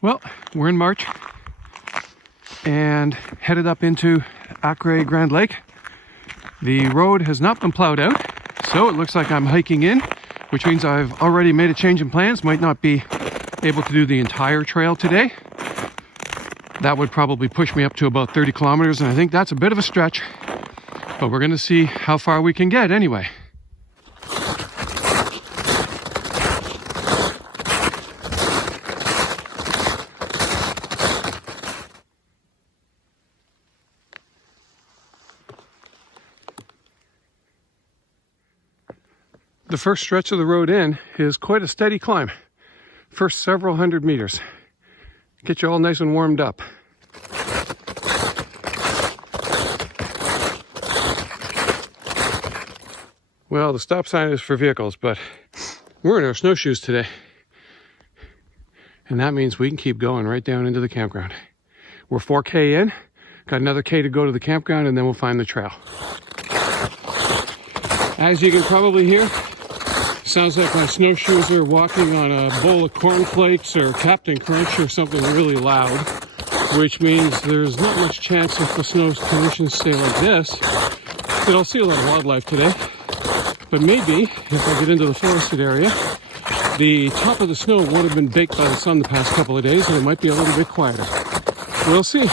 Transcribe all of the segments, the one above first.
Well, we're in March and headed up into Achray Grand Lake. The road has not been plowed out, so it looks like I'm hiking in, which means I've already made a change in plans. Might not be able to do the entire trail today. That would probably push me up to about 30 kilometers, and I think that's a bit of a stretch, but we're going to see how far we can get anyway. The first stretch of the road in is quite a steady climb. First several hundred meters. Get you all nice and warmed up. Well, the stop sign is for vehicles, but we're in our snowshoes today. And that means we can keep going right down into the campground. We're 4K in, got another K to go to the campground, and then we'll find the trail. As you can probably hear, sounds like my snowshoes are walking on a bowl of cornflakes or Captain Crunch or something really loud, which means there's not much chance if the snow conditions stay like this that I'll see a lot of wildlife today. But maybe, if I get into the forested area, the top of the snow would have been baked by the sun the past couple of days and it might be a little bit quieter. We'll see.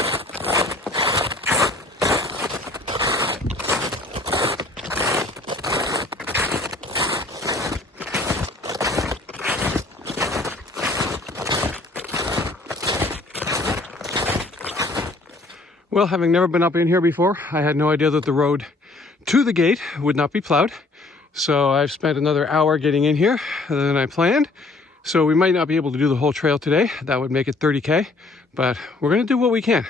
Well, having never been up in here before, I had no idea that the road to the gate would not be plowed. So I've spent another hour getting in here than I planned. So we might not be able to do the whole trail today. That would make it 30K, but we're going to do what we can.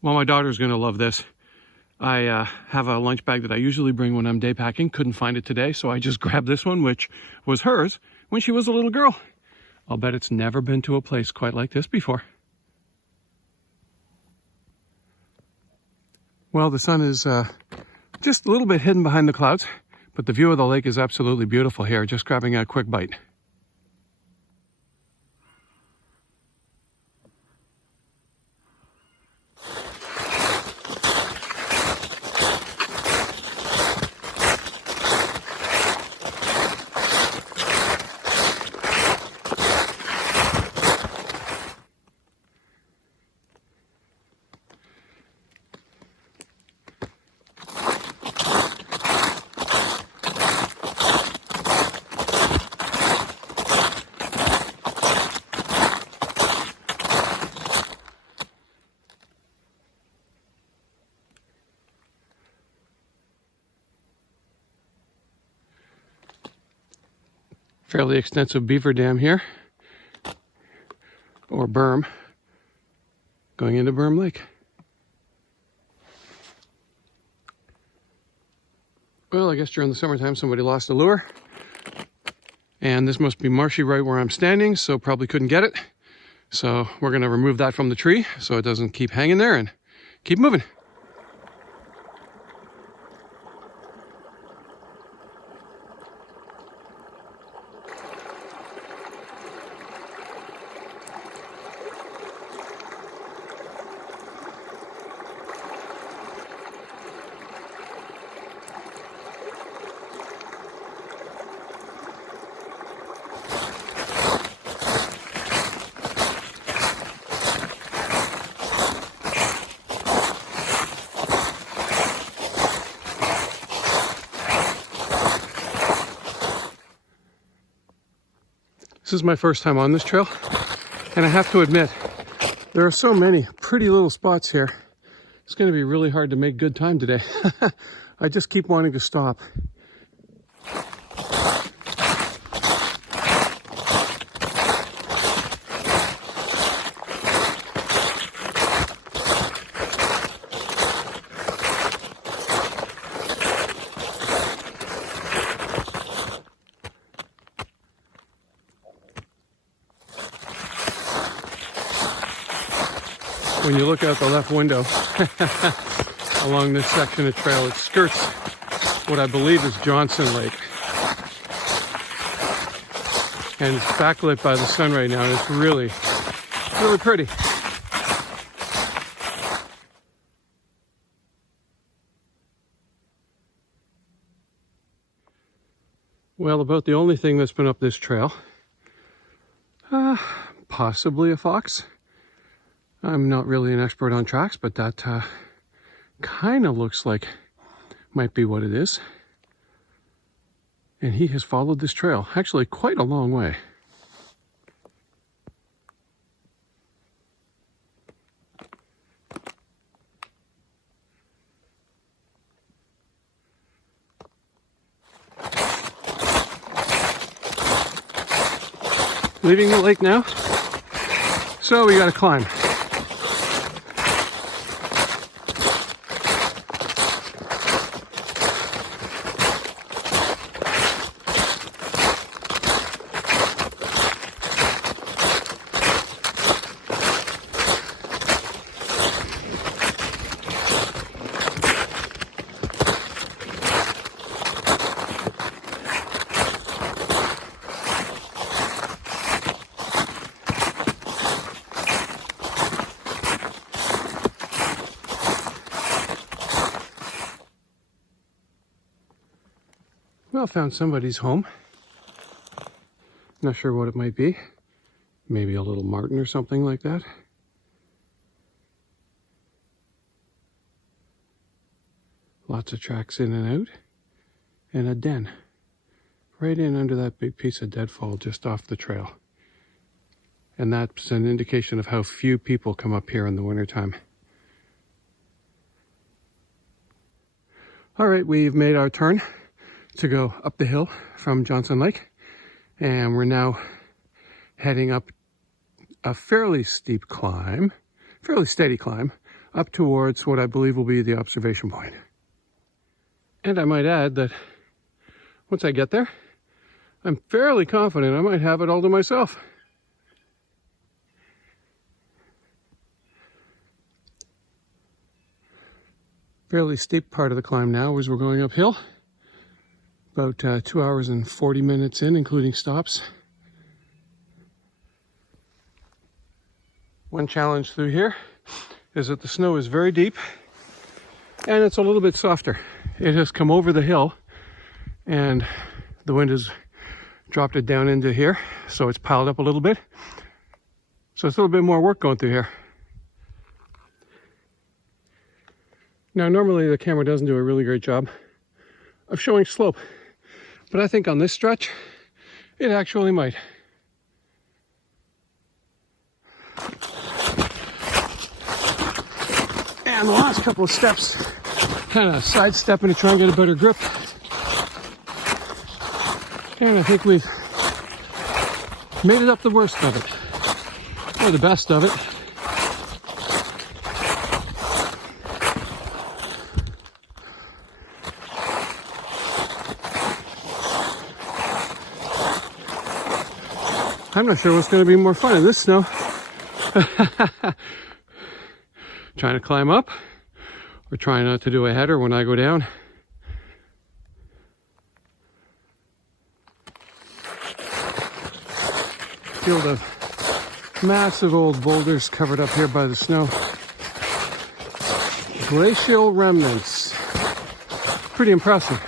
Well, my daughter's going to love this. I have a lunch bag that I usually bring when I'm day packing. Couldn't find it today, so I just grabbed this one, which was hers when she was a little girl. I'll bet it's never been to a place quite like this before. Well, the sun is just a little bit hidden behind the clouds, but the view of the lake is absolutely beautiful here. Just grabbing a quick bite. Fairly extensive beaver dam here, or berm, going into Berm Lake. Well, I guess during the summertime somebody lost a lure, and this must be marshy right where I'm standing, so probably couldn't get it. So we're going to remove that from the tree so it doesn't keep hanging there and keep moving. This is my first time on this trail, and I have to admit, there are so many pretty little spots here. It's going to be really hard to make good time today. I just keep wanting to stop. When you look out the left window along this section of trail, it skirts what I believe is Johnston Lake. And it's backlit by the sun right now, and it's really, really pretty. Well, about the only thing that's been up this trail, possibly a fox. I'm not really an expert on tracks, but that kind of looks like might be what it is. And he has followed this trail, actually quite a long way. Leaving the lake now, so we gotta climb. Well, found somebody's home. Not sure what it might be. Maybe a little martin or something like that. Lots of tracks in and out. And a den. Right in under that big piece of deadfall just off the trail. And that's an indication of how few people come up here in the wintertime. All right, we've made our turn to go up the hill from Johnston Lake, and we're now heading up a fairly steady climb up towards what I believe will be the observation point. And I might add that once I get there, I'm fairly confident I might have it all to myself. Fairly steep part of the climb now as we're going uphill. About 2 hours and 40 minutes in, including stops. One challenge through here is that the snow is very deep and it's a little bit softer. It has come over the hill and the wind has dropped it down into here, so it's piled up a little bit. So it's a little bit more work going through here. Now, normally the camera doesn't do a really great job of showing slope. But I think on this stretch, it actually might. And the last couple of steps, kind of sidestepping to try and get a better grip. And I think we've made it up the worst of it, or the best of it. I'm not sure what's going to be more fun in this snow. Trying to climb up or trying not to do a header when I go down. Field of massive old boulders covered up here by the snow. Glacial remnants. Pretty impressive.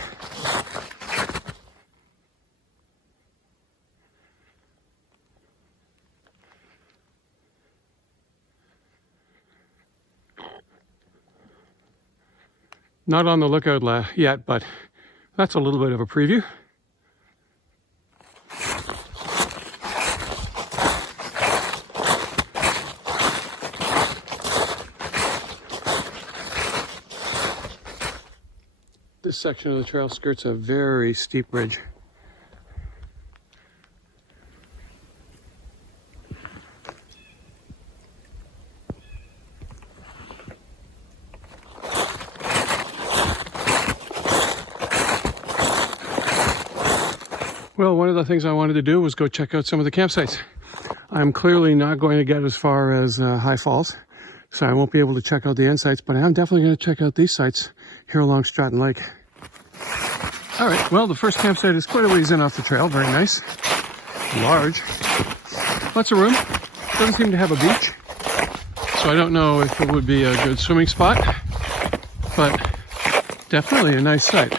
Not on the lookout yet, but that's a little bit of a preview. This section of the trail skirts a very steep ridge. Well, one of the things I wanted to do was go check out some of the campsites. I'm clearly not going to get as far as High Falls, so I won't be able to check out the end sites, but I am definitely going to check out these sites here along Stratton Lake. All right, well, the first campsite is quite a ways in off the trail, very nice. large. Lots of room. Doesn't seem to have a beach. So I don't know if it would be a good swimming spot, but definitely a nice site.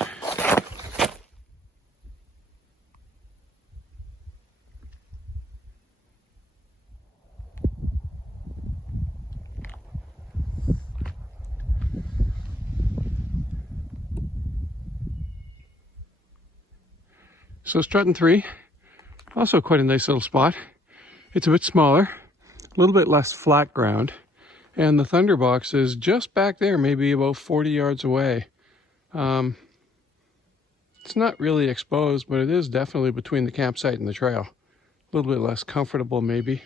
So Stratton 3, also quite a nice little spot. It's a bit smaller, a little bit less flat ground, and the Thunderbox is just back there, maybe about 40 yards away. It's not really exposed, but it is definitely between the campsite and the trail. A little bit less comfortable, maybe.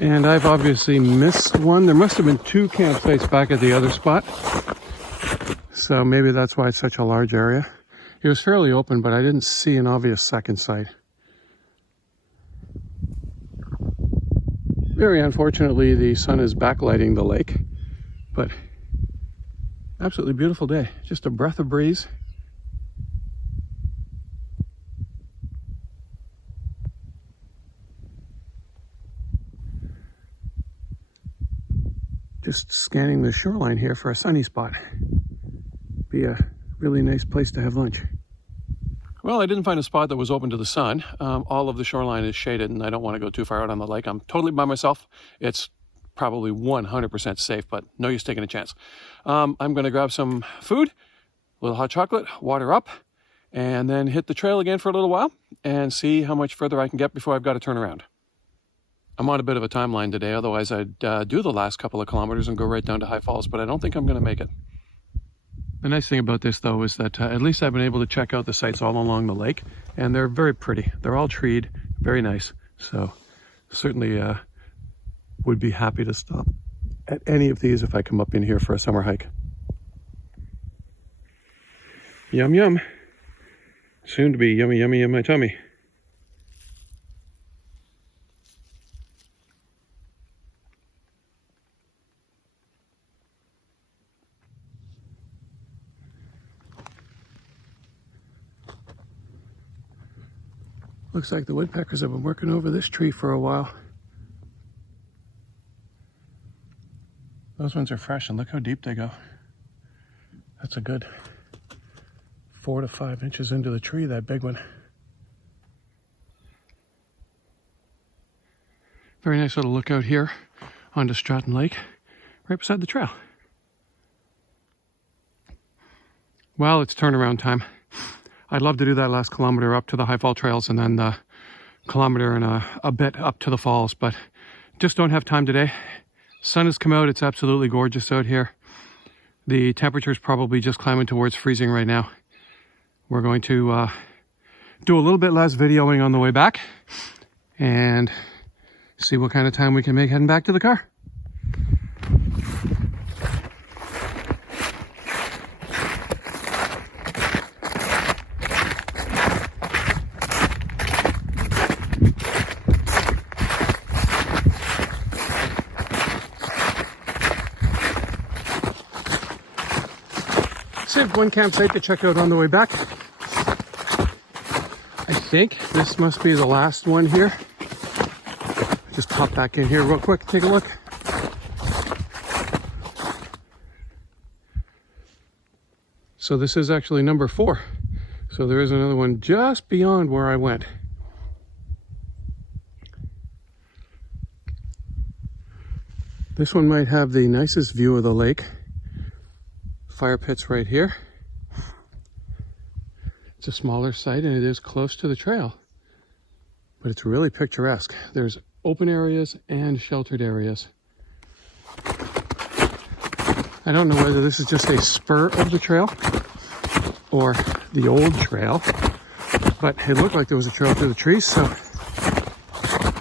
And I've obviously missed one. There must have been 2 campsites back at the other spot. So maybe that's why it's such a large area. It was fairly open, but I didn't see an obvious second site. Very unfortunately, the sun is backlighting the lake, but absolutely beautiful day. Just a breath of breeze. Just scanning the shoreline here for a sunny spot. Be a really nice place to have lunch. Well, I didn't find a spot that was open to the sun. All of the shoreline is shaded and I don't want to go too far out on the lake. I'm totally by myself. It's probably 100% safe, but no use taking a chance. I'm going to grab some food, a little hot chocolate, water up, and then hit the trail again for a little while and see how much further I can get before I've got to turn around. I'm on a bit of a timeline today, otherwise I'd do the last couple of kilometers and go right down to High Falls, but I don't think I'm going to make it. The nice thing about this, though, is that at least I've been able to check out the sites all along the lake, and they're very pretty. They're all treed, very nice. So certainly would be happy to stop at any of these if I come up in here for a summer hike. Yum, yum. Soon to be yummy, yummy in my tummy. Looks like the woodpeckers have been working over this tree for a while. Those ones are fresh, and look how deep they go. That's a good 4 to 5 inches into the tree, that big one. Very nice little lookout here onto Stratton Lake, right beside the trail. Well, it's turnaround time. I'd love to do that last kilometer up to the High Fall Trails and then the kilometer and a bit up to the falls, but just don't have time today. Sun has come out. It's absolutely gorgeous out here. The temperature's probably just climbing towards freezing right now. We're going to do a little bit less videoing on the way back and see what kind of time we can make heading back to the car. Saved one campsite to check out on the way back. I think this must be the last one here. Just pop back in here real quick, take a look. So this is actually number 4. So there is another one just beyond where I went. This one might have the nicest view of the lake. Fire pit's right here. It's a smaller site and it is close to the trail, but it's really picturesque. There's open areas and sheltered areas. I don't know whether this is just a spur of the trail or the old trail, but it looked like there was a trail through the trees, so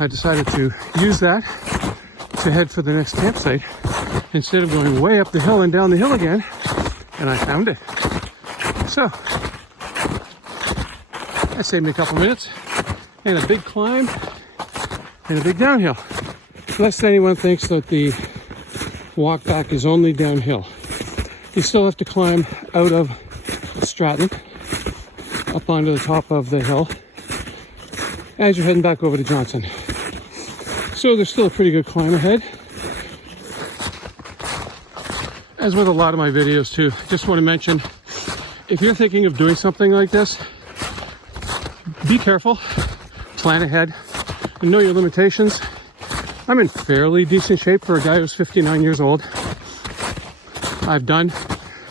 I decided to use that to head for the next campsite instead of going way up the hill and down the hill again. And I found it. So that saved me a couple minutes and a big climb and a big downhill. Lest anyone thinks that the walk back is only downhill. You still have to climb out of Stratton up onto the top of the hill as you're heading back over to Johnston. So there's still a pretty good climb ahead. As with a lot of my videos too, just want to mention, if you're thinking of doing something like this, be careful, plan ahead, and know your limitations. I'm in fairly decent shape for a guy who's 59 years old. I've done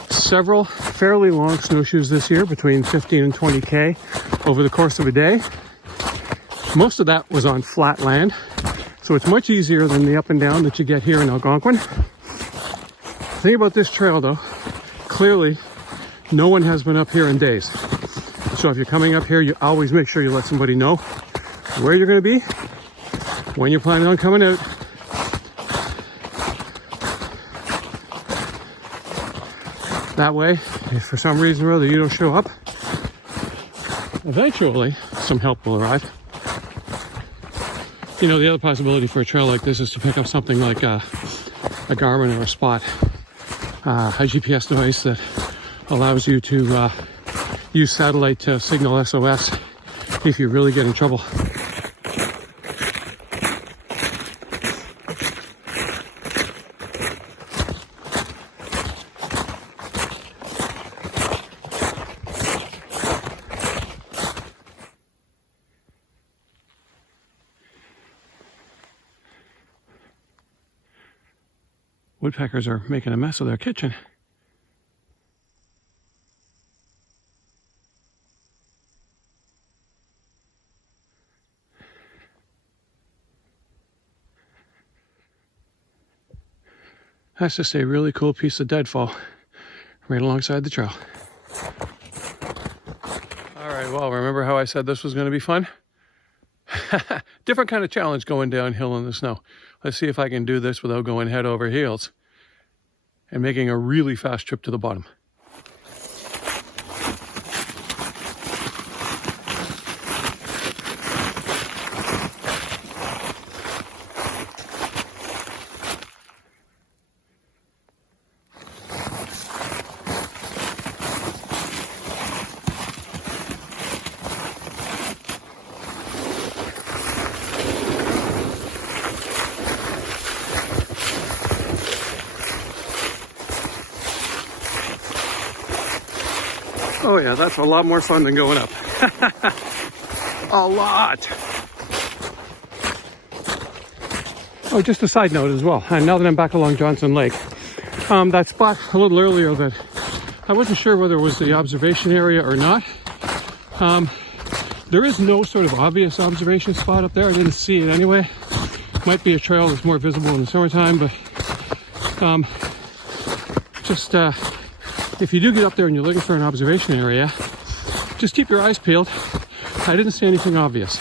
several fairly long snowshoes this year, between 15 and 20K over the course of a day. Most of that was on flat land, so it's much easier than the up and down that you get here in Algonquin. The thing about this trail though, clearly no one has been up here in days. So if you're coming up here, you always make sure you let somebody know where you're going to be, when you're planning on coming out. That way, if for some reason or other you don't show up, eventually some help will arrive. You know, the other possibility for a trail like this is to pick up something like a Garmin or a Spot, a GPS device that allows you to use satellite to signal SOS if you really get in trouble. Woodpeckers are making a mess of their kitchen. That's just a really cool piece of deadfall right alongside the trail. All right, well, remember how I said this was going to be fun? Different kind of challenge going downhill in the snow. Let's see if I can do this without going head over heels and making a really fast trip to the bottom. Oh yeah, that's a lot more fun than going up. A lot. Oh, just a side note as well. And now that I'm back along Johnston Lake, that spot a little earlier that I wasn't sure whether it was the observation area or not. There is no sort of obvious observation spot up there. I didn't see it anyway. Might be a trail that's more visible in the summertime, but if you do get up there and you're looking for an observation area, just keep your eyes peeled. I didn't see anything obvious.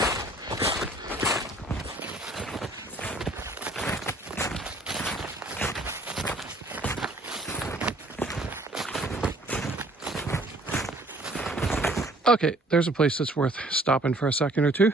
Okay, there's a place that's worth stopping for a second or two.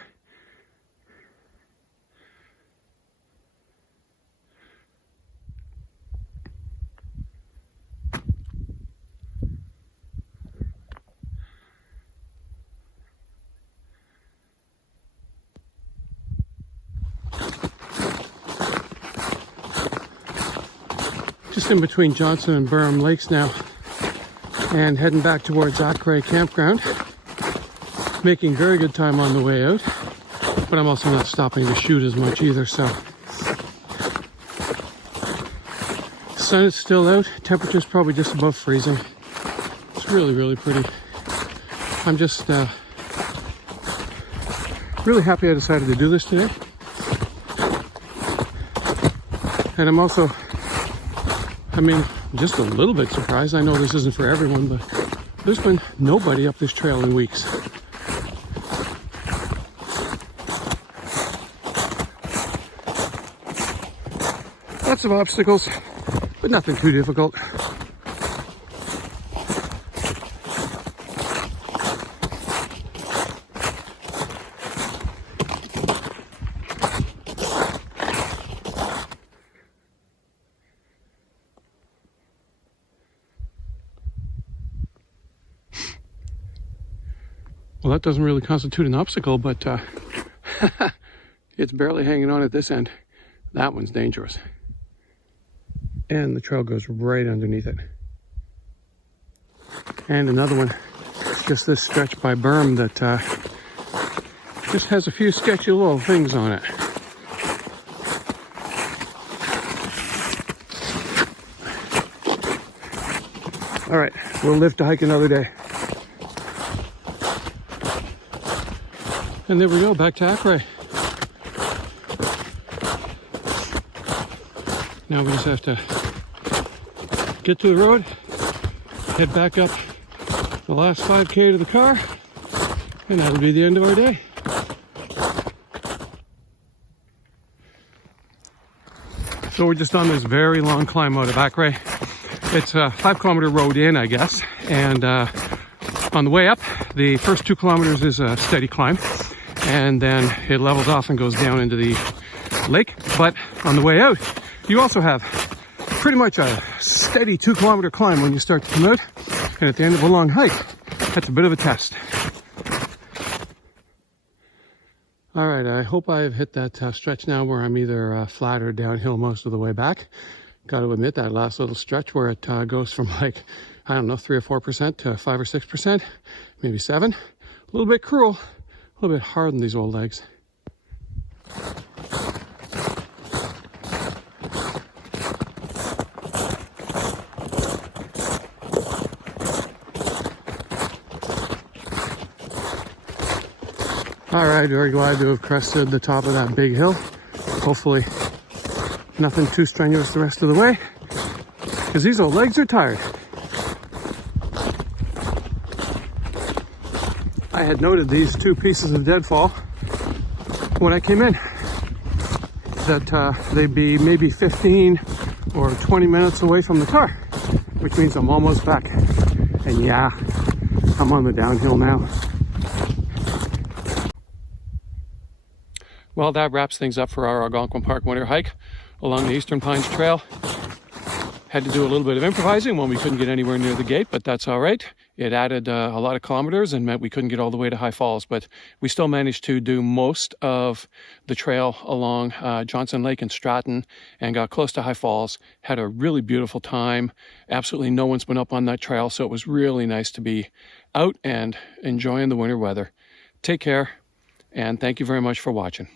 Just in between Johnston and Berm lakes now, and heading back towards Achray campground. Making very good time on the way out, but I'm also not stopping to shoot as much either, so. Sun is still out, temperature's probably just above freezing. It's really, really pretty. I'm just really happy I decided to do this today. And I'm also, just a little bit surprised. I know this isn't for everyone, but there's been nobody up this trail in weeks. Lots of obstacles, but nothing too difficult. Well, that doesn't really constitute an obstacle, but it's barely hanging on at this end. That one's dangerous. And the trail goes right underneath it. And another one, just this stretch by Berm that just has a few sketchy little things on it. All right, we'll live to hike another day. And there we go, back to Achray. Now we just have to get to the road, head back up the last 5K to the car, and that'll be the end of our day. So we're just on this very long climb out of Achray. It's a 5-kilometer road in, I guess, and on the way up, the first 2 kilometers is a steady climb, and then it levels off and goes down into the lake. But on the way out, you also have pretty much a steady 2-kilometer climb when you start to come out, and at the end of a long hike, that's a bit of a test. All right, I hope I've hit that stretch now where I'm either flat or downhill most of the way back. Got to admit, that last little stretch where it goes from like, I don't know, 3 or 4% to 5 or 6%, maybe 7. A little bit cruel, a little bit hard on these old legs. All right, very glad to have crested the top of that big hill. Hopefully nothing too strenuous the rest of the way, because these old legs are tired. I had noted these 2 pieces of deadfall when I came in, that they'd be maybe 15 or 20 minutes away from the car, which means I'm almost back. And yeah, I'm on the downhill now. Well, that wraps things up for our Algonquin Park winter hike along the Eastern Pines Trail. Had to do a little bit of improvising when we couldn't get anywhere near the gate, but that's all right. It added a lot of kilometers and meant we couldn't get all the way to High Falls, but we still managed to do most of the trail along Johnston Lake and Stratton and got close to High Falls. Had a really beautiful time. Absolutely no one's been up on that trail, so it was really nice to be out and enjoying the winter weather. Take care, and thank you very much for watching.